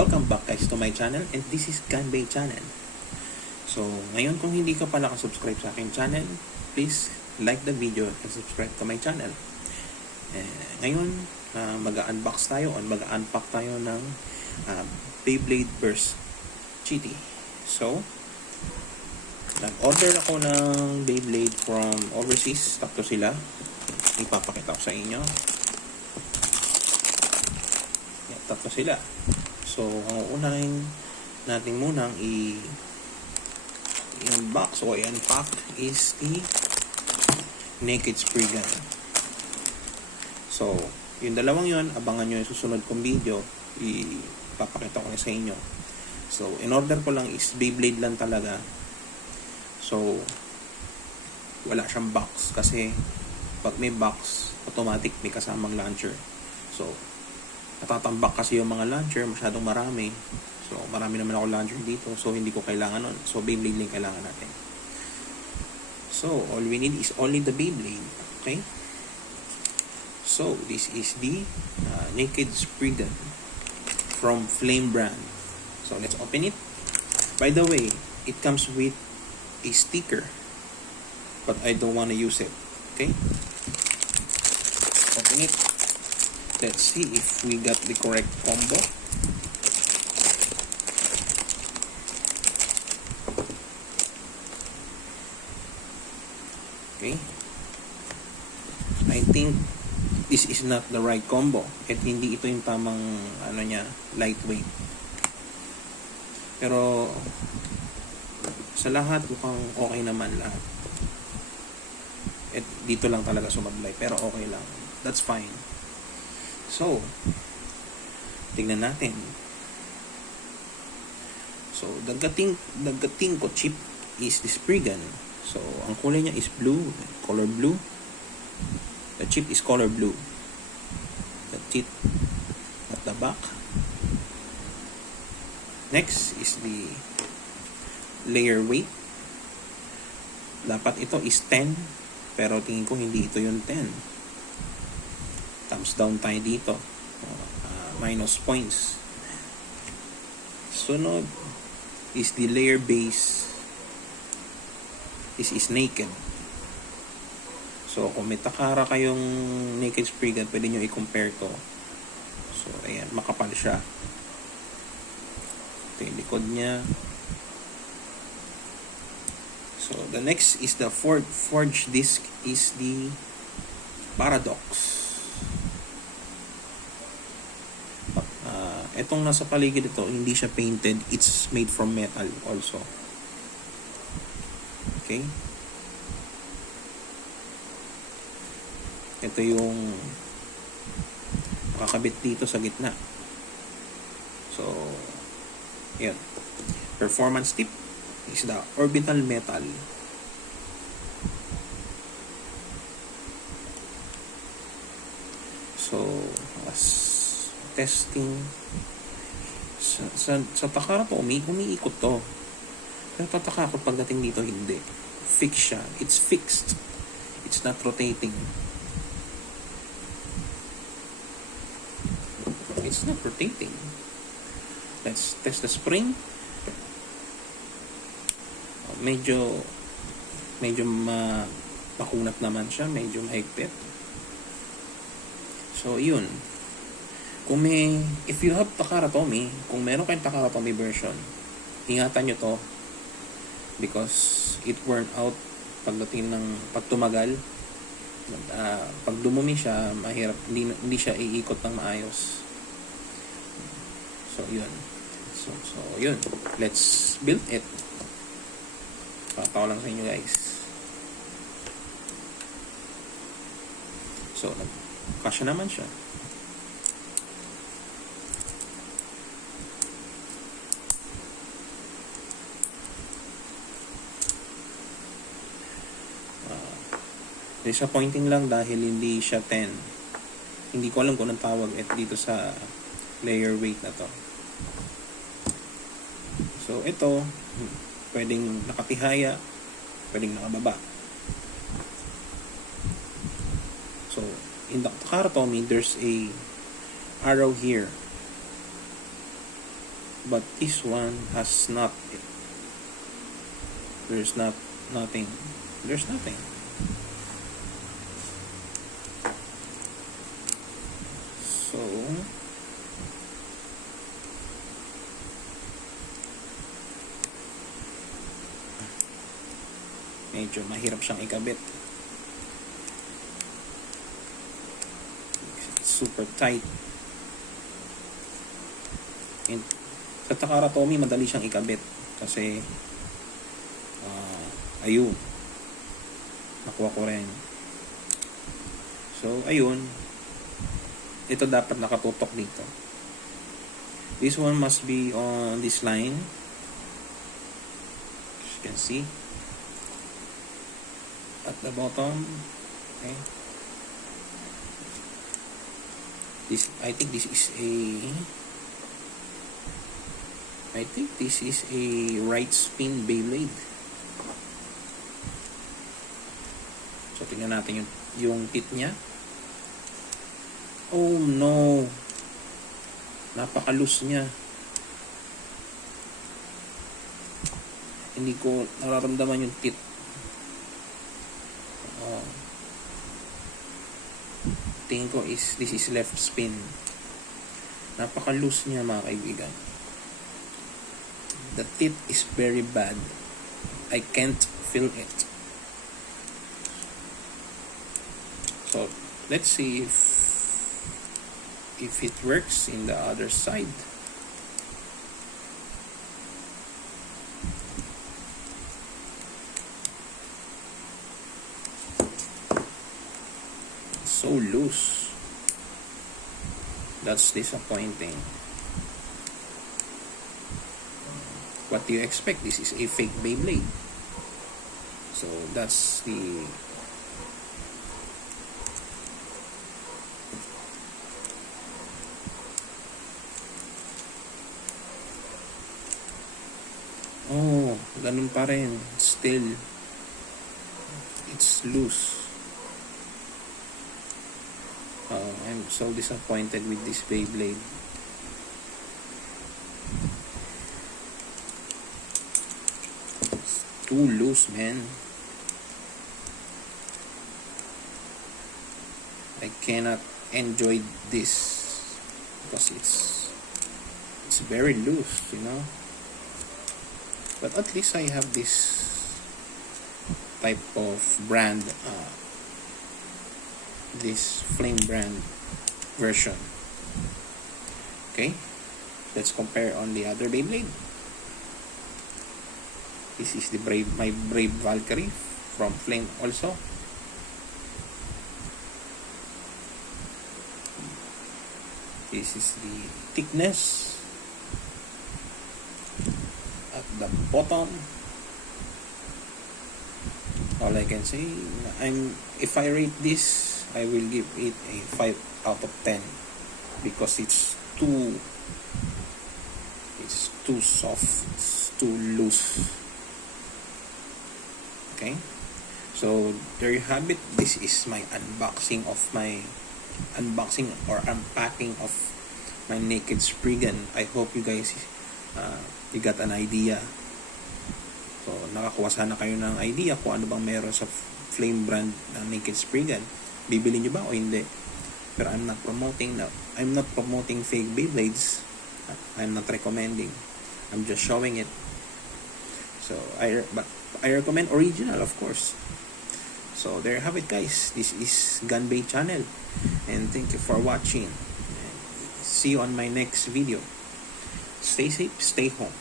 Welcome back guys to my channel, and this is Ganbei channel. So ngayon, kung hindi ka pa nakasubscribe sa aking channel, please like the video and subscribe to my channel. Ngayon, mag-unbox tayo o mag-unpack tayo ng Beyblade Burst GT. So nag-order ako ng Beyblade from overseas. Tatlo sila, ipapakita ko sa inyo. Tatlo sila. So, ang unahin natin munang i-unbox o i-unpack is the Naked Spriggan. So, yung dalawang yun, abangan nyo yung susunod kong video, ipapakita ko na sa inyo. So, in order ko lang is Beyblade lang talaga. So, wala siyang box kasi pag may box, automatic may kasamang launcher. So, natatambak kasi yung mga launcher, masyadong marami. So, marami naman ako launcher dito. So, hindi ko kailangan nun. So, Beyblade lang kailangan natin. So, all we need is only the Beyblade. Okay? So, this is the Naked Spriggan from Flame brand. So, let's open it. By the way, it comes with a sticker. But I don't want to use it. Okay? Open it. Let's see if we got the correct combo. Okay. I think this is not the right combo. At hindi ito yung tamang lightweight. Pero sa lahat mukhang okay naman lahat. At dito lang talaga sumablay, pero okay lang. That's fine. So, tingnan natin. So, dagating ko chip is the Spriggan. So, ang kulay niya is blue, color blue. The chip is color blue. The tip at the back. Next is the layer weight. Dapat ito is 10, pero tingin ko hindi ito yung 10. Thumbs down tayo dito. Minus points. Sunod is the layer base. This is naked. So, kung may takara kayong Naked Spriggan, pwede nyo i-compare to. So, ayan, makapal siya. Ito yung likod niya. So, the next is the forged disc is the Paradox. Itong nasa paligid ito, hindi siya painted. It's made from metal also. Okay? Ito yung kakabit dito sa gitna. So, yan. Performance tip is the orbital metal. So, as testing sa takara to, umiikot to. Pero tataka ako pagdating dito, hindi. Fixed siya. It's fixed. It's not rotating. It's not rotating. Let's test the spring. Medyo makunat naman siya. Medyo mahigpit. So, yun. If you have Takara Tomy, kung meron kayong Takara Tomy version, ingatan nyo to because it worn out pagdating ng pagtumagal. Pag dumumi siya, mahirap, hindi siya iikot ng maayos. So yun. So yun. Let's build it. Pataw lang sa inyo guys. So kasya naman siya. Disappointing lang dahil hindi siya 10. Hindi ko alam kung anong tawag dito sa layer weight na to. So ito, pwedeng nakatihaya, pwedeng nakababa. So in the karatomi, there's a arrow here. but this one has not. There's nothing. There's nothing. So medyo mahirap siyang ikabit. It's super tight. And sa Takara Tomy, madali siyang ikabit kasi ayun, nakuha ko rin. So ayun, ito dapat nakatutok dito. This one must be on this line, as you can see at the bottom. Okay, I think this is a right spin Beyblade. So tingnan natin yung tip niya. Oh no, napaka-loose niya. Hindi ko nararamdaman yung tip. Tingin ko this is left spin. Napaka-loose niya, mga kaibigan. The tip is very bad. I can't feel it. So let's see if it works in the other side. So loose. That's disappointing. What do you expect? This is a fake Beyblade. So that's the ganun pa rin. Still, it's loose. I'm so disappointed with this Beyblade. It's too loose, man. I cannot enjoy this because it's very loose, you know. But at least I have this type of brand, this flame brand version. Okay, let's compare on the other Beyblade. This is my Brave Valkyrie from Flame also. This is the thickness at the bottom. All I can say, if I rate this, I will give it a 5 out of 10 because it's too soft, it's too loose. Okay, so there you have it. This is my unboxing or unpacking of my naked Spriggan. I hope you guys you got an idea. So nakakuha sana kayo ng idea kung ano bang meron sa flame brand ng naked Spriggan. Bibili nyo ba o hindi? Pero I'm not promoting fake Beyblades. I'm not recommending. I'm just showing it. So but I recommend original, of course. So there you have it, guys. This is Gunbay channel, and thank you for watching. And see you on my next video. Stay safe, stay home.